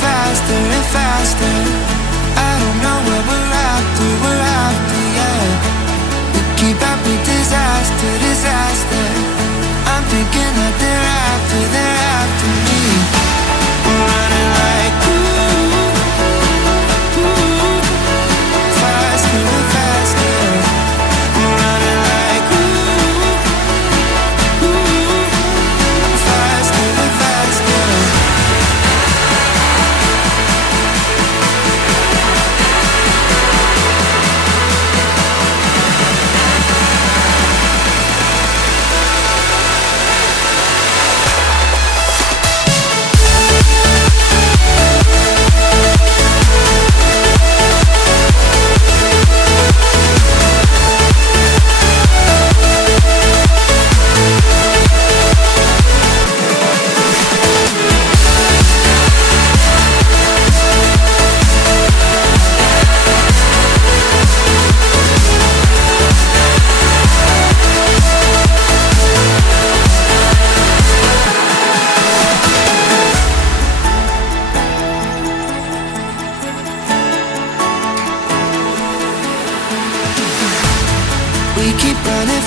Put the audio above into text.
faster and faster. I don't know what we're after, yeah. We keep up with disaster, disaster. I'm thinking that they're after me. We're running like faster and faster. We're running like faster and faster. We keep running